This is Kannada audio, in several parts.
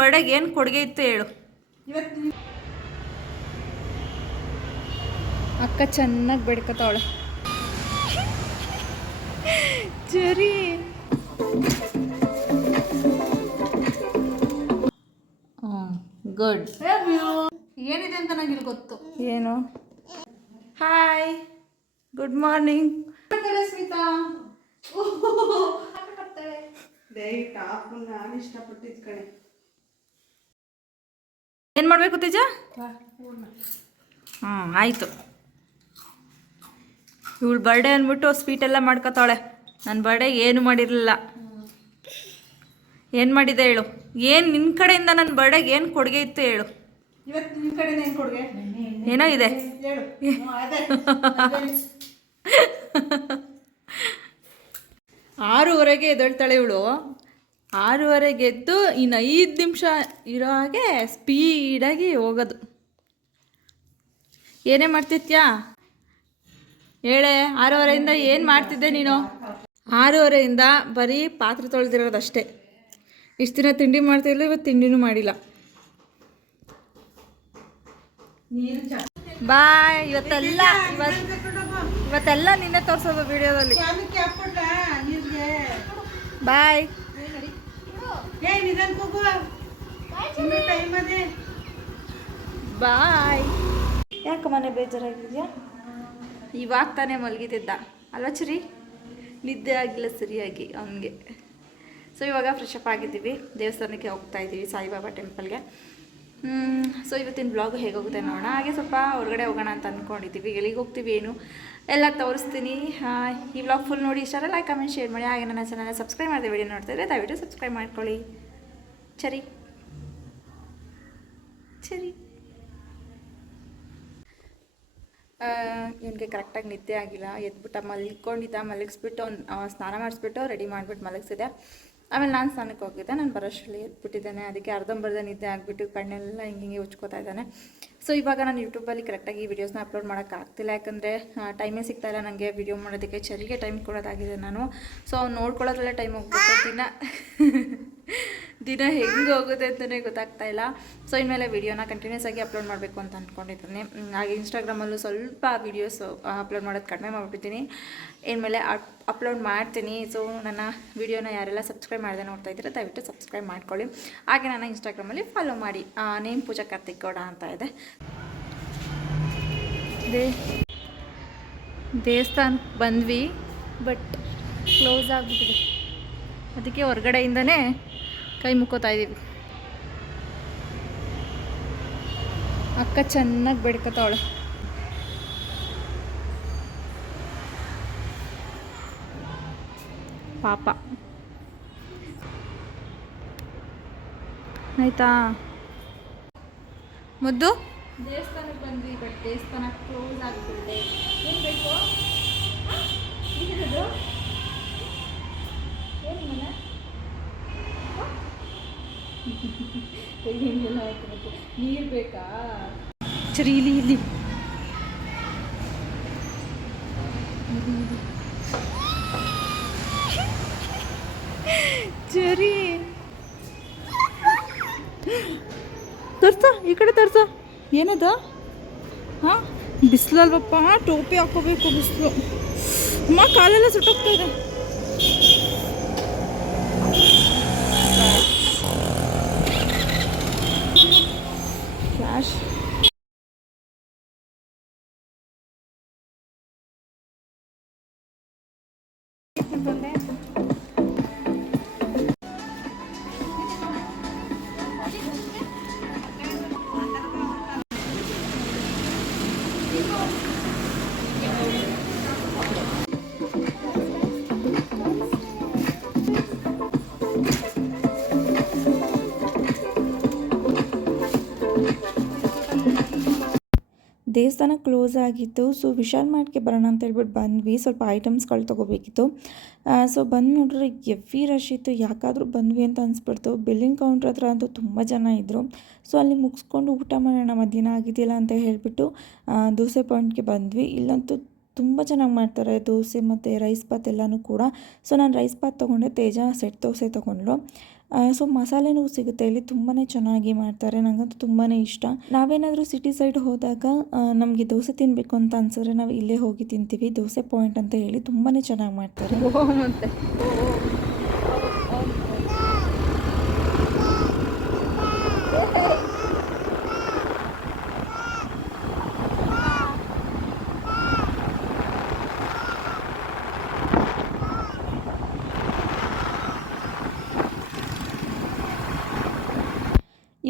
ಬರ್ಡೇಗೆ ಏನು ಕೊಡುಗೆ ಇತ್ತು ಹೇಳು. ಅಕ್ಕ ಚೆನ್ನಾಗಿ ಬೇಡ್ಕೊತಾವಳೆ. ಸರಿ ಗುಡ್. ಏನಿದೆ ಅಂತ ನನಗೆ ಗೊತ್ತು. ಏನು? Hi, good morning. ಸ್ಮಿತಾ ನಾನು ಇಷ್ಟಪಟ್ಟಿದ್ ಕಡೆ ಏನು ಮಾಡಬೇಕು ತೇಜ? ಆಯಿತು. ಇವಳು ಬರ್ಡೇ ಅಂದ್ಬಿಟ್ಟು ಸ್ವೀಟ್ ಎಲ್ಲ ಮಾಡ್ಕೊತಾಳೆ. ನನ್ನ ಬರ್ಡೇಗೆ ಏನು ಮಾಡಿರಲಿಲ್ಲ. ಏನು ಮಾಡಿದೆ ಹೇಳು? ಏನು ನಿನ್ನ ಕಡೆಯಿಂದ ನನ್ನ ಬರ್ಡೇಗೆ ಏನು ಕೊಡುಗೆ ಇತ್ತು ಹೇಳು? ಇವತ್ತು ನಿಮ್ಮ ಕಡೆಯಿಂದ ಏನು ಕೊಡುಗೆ? ಏನೋ ಇದೆ ಹೇಳು. 6:30ಗೆ ಎದ್ದೇಳ್ತಾಳೆ ಇವಳು. 6:30ಗೆ ಎದ್ದು ಇನ್ನು 5 ನಿಮಿಷ ಇರೋ ಹಾಗೆ ಸ್ಪೀಡಾಗಿ ಹೋಗೋದು. ಏನೇ ಮಾಡ್ತಿದ್ಯಾ ಹೇಳೆ? 6:30ಇಂದ ಏನು ಮಾಡ್ತಿದ್ದೆ ನೀನು? 6:30ಇಂದ ಬರೀ ಪಾತ್ರೆ ತೊಳೆದಿರೋದಷ್ಟೇ. ಇಷ್ಟು ದಿನ ತಿಂಡಿ ಮಾಡ್ತಿಲ್ಲ, ಇವತ್ತು ತಿಂಡಿನೂ ಮಾಡಿಲ್ಲ. ಬಾಯ್. ಇವತ್ತೆಲ್ಲ ನಿನ್ನೆ ತೋರಿಸೋದು ವಿಡಿಯೋದಲ್ಲಿ. ಬಾಯ್. ಬಾಯ್. ಯಾಕೆ ಮನೆ ಬೇಜಾರಾಗಿದೆಯಾ? ಇವಾಗ ತಾನೇ ಮಲಗಿದ್ದ ಅಲ್ವಾ ಚರಿ? ನಿದ್ದೆ ಆಗಿಲ್ಲ ಸರಿಯಾಗಿ ಅವನಿಗೆ. ಸೊ ಇವಾಗ ಫ್ರೆಶ್ ಅಪ್ ಆಗಿದ್ದೀವಿ, ದೇವಸ್ಥಾನಕ್ಕೆ ಹೋಗ್ತಾ ಇದ್ದೀವಿ, ಸಾಯಿಬಾಬಾ ಟೆಂಪಲ್ಗೆ. ಸೊ ಇವತ್ತಿನ ಬ್ಲಾಗ್ ಹೇಗೋಗುತ್ತೆ ನೋಡೋಣ. ಹಾಗೆ ಸ್ವಲ್ಪ ಹೊರಗಡೆ ಹೋಗೋಣ ಅಂತ ಅಂದ್ಕೊಂಡಿದ್ದೀವಿ. ಎಲ್ಲಿಗೆ ಹೋಗ್ತೀವಿ ಏನು ಎಲ್ಲ ತೋರಿಸ್ತೀನಿ. ಈ ಬ್ಲಾಗ್ ಫುಲ್ ನೋಡಿ. ಇಷ್ಟ ಲೈಕ್ ಕಮೆಂಟ್ ಶೇರ್ ಮಾಡಿ. ಹಾಗೆ ನನ್ನ ಚಾನಲ್ನ ಸಬ್ಸ್ಕ್ರೈಬ್ ಮಾಡಿದೆ ವಿಡಿಯೋ ನೋಡ್ತಾಯಿದ್ರೆ ದಯವಿಟ್ಟು ಸಬ್ಸ್ಕ್ರೈಬ್ ಮಾಡ್ಕೊಳ್ಳಿ. ಸರಿ ಸರಿ. ಇವನಿಗೆ ಕರೆಕ್ಟಾಗಿ ನಿದ್ದೆ ಆಗಿಲ್ಲ. ಎದ್ಬಿಟ್ಟು ಮಲ್ಕೊಂಡಿದ್ದ. ಮಲಗಿಸ್ಬಿಟ್ಟು ಸ್ನಾನ ಮಾಡಿಸ್ಬಿಟ್ಟು ರೆಡಿ ಮಾಡಿಬಿಟ್ಟು ಮಲಗಿಸಿದೆ. ಆಮೇಲೆ ನಾನು ಸ್ನಾನಕ್ಕೆ ಹೋಗಿದ್ದೆ. ನಾನು ಬರೋಷ್ಟರಲ್ಲಿ ಎದ್ಬಿಟ್ಟಿದ್ದಾನೆ. ಅದಕ್ಕೆ ಅರ್ಧಂಬರ್ಧ ನಿದ್ದೆ ಆಗಿಬಿಟ್ಟು ಕಣ್ಣೆಲ್ಲ ಹಿಂಗೆ ಉಚ್ಕೋತಾ ಇದ್ದಾನೆ. ಸೊ ಇವಾಗ ನಾನು ಯೂಟ್ಯೂಬಲ್ಲಿ ಕರೆಕ್ಟಾಗಿ ಈ ವಿಡಿಯೋಸ್ನ ಅಪ್ಲೋಡ್ ಮಾಡೋಕ್ಕಾಗ್ತಿಲ್ಲ. ಯಾಕಂದರೆ ಟೈಮೇ ಸಿಗ್ತಾಯಿಲ್ಲ ನನಗೆ ವಿಡಿಯೋ ಮಾಡೋದಕ್ಕೆ. ಚರಿಗೆ ಟೈಮ್ ಕೊಡೋದಾಗಿದೆ ನಾನು. ಸೊ ಅವ್ನು ನೋಡ್ಕೊಳ್ಳೋದ್ರಲ್ಲೇ ಟೈಮ್ ಹೋಗ್ಬಿಟ್ಟು ದಿನ ಹೆಂಗೆ ಹೋಗುತ್ತೆ ಅಂತಲೇ ಗೊತ್ತಾಗ್ತಾ ಇಲ್ಲ. ಸೊ ಇನ್ಮೇಲೆ ವೀಡಿಯೋನ ಕಂಟಿನ್ಯೂಸ್ ಆಗಿ ಅಪ್ಲೋಡ್ ಮಾಡಬೇಕು ಅಂತ ಅಂದ್ಕೊಂಡಿದ್ದೀನಿ. ಹಾಗೆ ಇನ್ಸ್ಟಾಗ್ರಾಮಲ್ಲೂ ಸ್ವಲ್ಪ ವೀಡಿಯೋಸ್ ಅಪ್ಲೋಡ್ ಮಾಡೋದು ಕಡಿಮೆ ಮಾಡಿಬಿಟ್ಟಿದ್ದೀನಿ. ಇನ್ಮೇಲೆ ಅಪ್ಲೋಡ್ ಮಾಡ್ತೀನಿ. ಸೊ ನನ್ನ ವೀಡಿಯೋನ ಯಾರೆಲ್ಲ ಸಬ್ಸ್ಕ್ರೈಬ್ ಮಾಡದೆ ನೋಡ್ತಾ ಇದ್ದೀರಾ ದಯವಿಟ್ಟು ಸಬ್ಸ್ಕ್ರೈಬ್ ಮಾಡ್ಕೊಳ್ಳಿ. ಹಾಗೆ ನನ್ನ ಇನ್ಸ್ಟಾಗ್ರಾಮಲ್ಲಿ ಫಾಲೋ ಮಾಡಿ. ನೇಮ್ ಪೂಜಾ ಕಾರ್ತಿಕ್ ಗೌಡ ಅಂತ ಇದೆ. ದೇವಸ್ಥಾನಕ್ಕೆ ಬಂದ್ವಿ, ಬಟ್ ಕ್ಲೋಸ್ ಆಗಿಬಿಟ್ಟಿದೆ. ಅದಕ್ಕೆ ಹೊರಗಡೆಯಿಂದನೇ ಕೈ ಮುಕ್ಕೋತಾ ಇದ್ದೀವಿ. ಅಕ್ಕ ಚೆನ್ನಾಗಿ ಬೇಡ್ಕೊತಾವಳೆ. ಪಾಪ. ಆಯ್ತಾ ಮುದ್ದು? ದೇವಸ್ಥಾನಕ್ಕೆ ಬಂದ್ವಿ, ಬಟ್ ದೇವಸ್ಥಾನ ಕ್ಲೋಸ್ ಆಗಿಬಿಟ್ಟಿದೆ. ಏನು ಬೇಕು? ಏನಿರೋದು? ಏನು ಮನೆ? ಏನೆಲ್ಲ ಹಾಕಬೇಕು? ನೀರು ಬೇಕಾ? ಸರಿ ಇಲ್ಲಿ ಸರಿ ತೋರ್ಸ, ಈ ಕಡೆ ತೋರ್ಸ. ಏನದ? ಹಾಂ ಬಿಸಿಲಲ್ವಪ್ಪ, ಟೋಪಿ ಹಾಕೋಬೇಕು. ಬಿಸಿಲು ಅಮ್ಮ, ಕಾಲೆಲ್ಲ ಸುಟ್ಟೋಗ್ತಾ ಇದೆ. ಫ್ಲಾಶ್ ದೇವಸ್ಥಾನ ಕ್ಲೋಸ್ ಆಗಿತ್ತು. ಸೊ ವಿಶಾಲ್ ಮಾರ್ಟ್ಗೆ ಬರೋಣ ಅಂತ ಹೇಳ್ಬಿಟ್ಟು ಬಂದ್ವಿ. ಸ್ವಲ್ಪ ಐಟಮ್ಸ್ಗಳು ತೊಗೋಬೇಕಿತ್ತು. ಸೊ ಬಂದು ನೋಡ್ರೆ ಎವ್ವಿ ರಶ್ ಇತ್ತು. ಯಾಕಾದರೂ ಬಂದ್ವಿ ಅಂತ ಅನಿಸ್ಬಿಡ್ತು. ಬಿಲ್ಲಿಂಗ್ ಕೌಂಟ್ರ್ ಹತ್ರ ಅಂತೂ ತುಂಬ ಜನ ಇದ್ದರು. ಸೊ ಅಲ್ಲಿ ಮುಗಿಸ್ಕೊಂಡು ಊಟ ಮಾಡೋಣ, ಮಧ್ಯಾಹ್ನ ಆಗಿದ್ದಿಲ್ಲ ಅಂತ ಹೇಳಿಬಿಟ್ಟು ದೋಸೆ ಪಾಯಿಂಟ್ಗೆ ಬಂದ್ವಿ. ಇಲ್ಲಂತೂ ತುಂಬ ಚೆನ್ನಾಗಿ ಮಾಡ್ತಾರೆ ದೋಸೆ ಮತ್ತು ರೈಸ್ ಬಾತ್ ಎಲ್ಲನೂ ಕೂಡ. ಸೊ ನಾನು ರೈಸ್ ಬಾತ್ ತೊಗೊಂಡೆ, ತೇಜ ಸೆಟ್ ದೋಸೆ ತೊಗೊಂಡ್ಳು. ಸೊ ಮಸಾಲೆನೂ ಸಿಗುತ್ತೆ ಇಲ್ಲಿ, ತುಂಬಾ ಚೆನ್ನಾಗಿ ಮಾಡ್ತಾರೆ, ನನಗಂತೂ ತುಂಬಾ ಇಷ್ಟ. ನಾವೇನಾದರೂ ಸಿಟಿ ಸೈಡ್ ಹೋದಾಗ ನಮಗೆ ದೋಸೆ ತಿನ್ನಬೇಕು ಅಂತ ಅನ್ಸಿದ್ರೆ ನಾವು ಇಲ್ಲೇ ಹೋಗಿ ತಿಂತೀವಿ. ದೋಸೆ ಪಾಯಿಂಟ್ ಅಂತ ಹೇಳಿ ತುಂಬಾ ಚೆನ್ನಾಗಿ ಮಾಡ್ತಾರೆ. ಮತ್ತೆ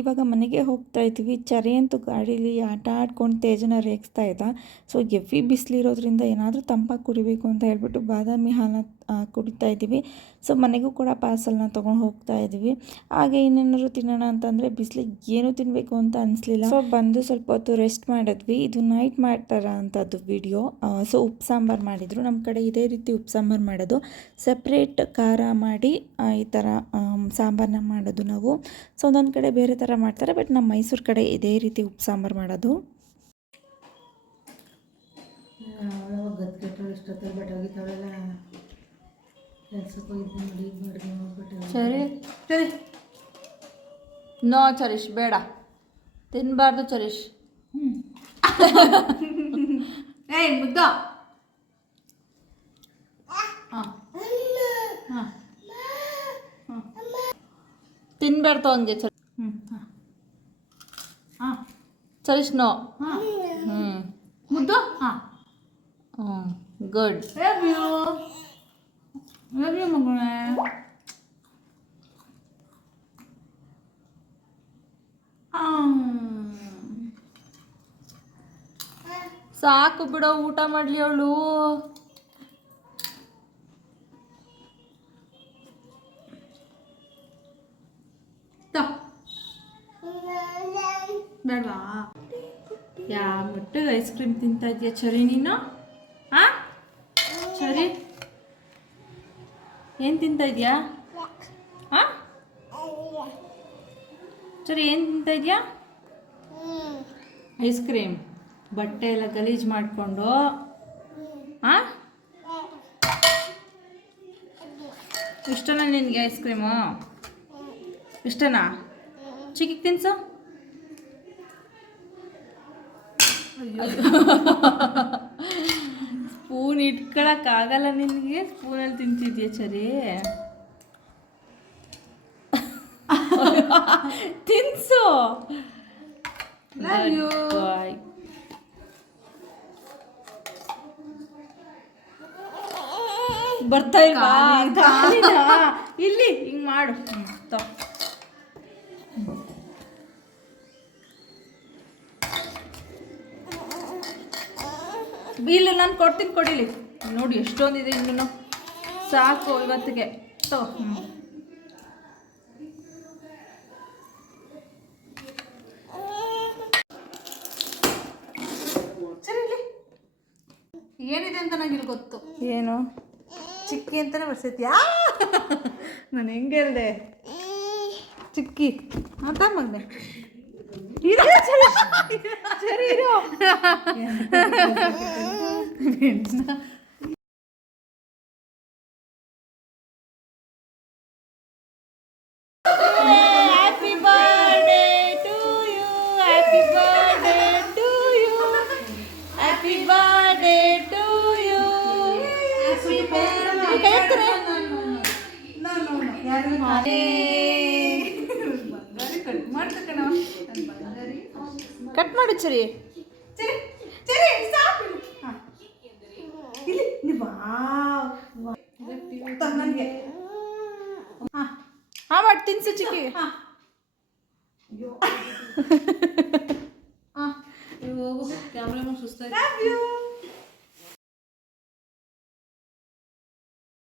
ಇವಾಗ ಮನೆಗೆ ಹೋಗ್ತಾ ಇದ್ದೀವಿ. ಚರಿ ಅಂತೂ ಗಾಡೀಲಿ ಆಟ ಆಡ್ಕೊಂಡು ತೇಜನ ರೇಗಿಸ್ತಾ ಇದ್ದ. ಸೊ ಎವ್ವಿ ಬಿಸಿಲಿರೋದ್ರಿಂದ ಏನಾದರೂ ತಂಪಾಗಿ ಕುಡಿಬೇಕು ಅಂತ ಹೇಳ್ಬಿಟ್ಟು ಬಾದಾಮಿ ಹಾಲನ್ನ ಕುಡಿತಾ ಇದ್ದೀವಿ. ಸೊ ಮನೆಗೂ ಕೂಡ ಪಾರ್ಸಲ್ನ ತೊಗೊಂಡು ಹೋಗ್ತಾ ಇದ್ದೀವಿ. ಹಾಗೆ ಇನ್ನೇನಾದ್ರು ತಿನ್ನೋಣ ಅಂತಂದರೆ ಬಿಸಿಲಿಗೆ ಏನೂ ತಿನ್ನಬೇಕು ಅಂತ ಅನಿಸ್ಲಿಲ್ಲ. ಸೊ ಬಂದು ಸ್ವಲ್ಪ ಹೊತ್ತು ರೆಸ್ಟ್ ಮಾಡಿದ್ವಿ. ಇದು ನೈಟ್ ಮಾಡ್ತಾರ ಅಂಥದ್ದು ವಿಡಿಯೋ. ಸೊ ಉಪ್ಪು ಸಾಂಬಾರು ಮಾಡಿದರು. ನಮ್ಮ ಕಡೆ ಇದೇ ರೀತಿ ಉಪ್ಪು ಸಾಂಬಾರು ಮಾಡೋದು, ಸಪ್ರೇಟ್ ಖಾರ ಮಾಡಿ ಈ ಥರ ಸಾಂಬಾರನ್ನ ಮಾಡೋದು ನಾವು. ಸೊ ಒಂದೊಂದು ಕಡೆ ಬೇರೆ ಥರ ಮಾಡ್ತಾರೆ, ಬಟ್ ನಮ್ಮ ಮೈಸೂರು ಕಡೆ ಇದೇ ರೀತಿ ಉಪ್ಪು ಸಾಂಬಾರು ಮಾಡೋದು. ಸರಿ ಸರಿ. ನೋ ಚರೀಶ್, ಬೇಡ, ತಿನ್ನಬಾರ್ದು ಚರೀಶ್. ಏಯ್ ಮುದ್ದ. ತಿನ್ಬಾರ್ದು ಹಂಗೆ ಚರೀಶ್. ಚರೀಶ್ ನೋ. ಮುದ್ದು. ಹಾಂ ಗುಡ್. ಲವ್ ಯು ಮಗಳೇ. ಸಾಕು ಬಿಡೋ, ಊಟ ಮಾಡಲಿ ಅವಳು. ಬೇಡವಾ? ಯಾವ ಮಟ್ಟಿಗೆ ಐಸ್ ಕ್ರೀಮ್ ತಿಂತಾ ಇದೆಯಾ ಚರಿ ನೀನು? ಹಾಂ ಚರಿ, ಏನು ತಿಂತಾ ಇದೆಯಾ? ಹಾಂ ಚರಿ, ಏನು ತಿಂತಾ ಇದೆಯಾ? Ice cream. ಬಟ್ಟೆ ಎಲ್ಲ ಗಲೀಜು ಮಾಡಿಕೊಂಡು. ಹಾಂ, ಇಷ್ಟನಾ ನಿನಗೆ ಐಸ್ ಕ್ರೀಮು? ಇಷ್ಟನಾ? ಚಿಕ್ಕಿಗೆ ತಿನ್ಸು. ಸ್ಪೂನ್ ಇಟ್ಕೊಳಕ್ಕಾಗಲ್ಲ ನಿನಗೆ, ಸ್ಪೂನಲ್ಲಿ ತಿಂತಿದ್ಯಾ ಚರಿ? ತಿನ್ಸು. ಬಾಯ್. ಬರ್ತಾ ಇಲ್ವಾ? ಇಲ್ಲಿ ಹಿಂಗೆ ಮಾಡು. ಇಲ್ಲ, ನಾನು ಕೊಡ್ತೀನಿ, ಕೊಡಿಲಿ. ನೋಡಿ ಎಷ್ಟೊಂದಿದೆ ಇನ್ನೂ, ಸಾಕು ಇವತ್ತಿಗೆ. ಏನಿದೆ ಅಂತ ನನಗೆ ಗೊತ್ತು. ಏನು? ಚಿಕ್ಕಿ ಅಂತಾನೆ ಬರ್ಸೈತಿ. ನಾನು ಹೆಂಗೆ ಹೇಳ್ದೆ? ಚಿಕ್ಕಿ ಅಂತ ಮಗನೆ. ಸರಿ ಇರು. Happy birthday to you, happy birthday to you, happy birthday to you. Cut ಮಾಡು ಚರಿ. ಹಾ ಮಾಡಿ ತಿನ್ಸು ಚಿಕ್ಕಿ. ಹೋಗು, ಕ್ಯಾಮ್ರಾ ಸುಸ್ತಾಯ್ತು.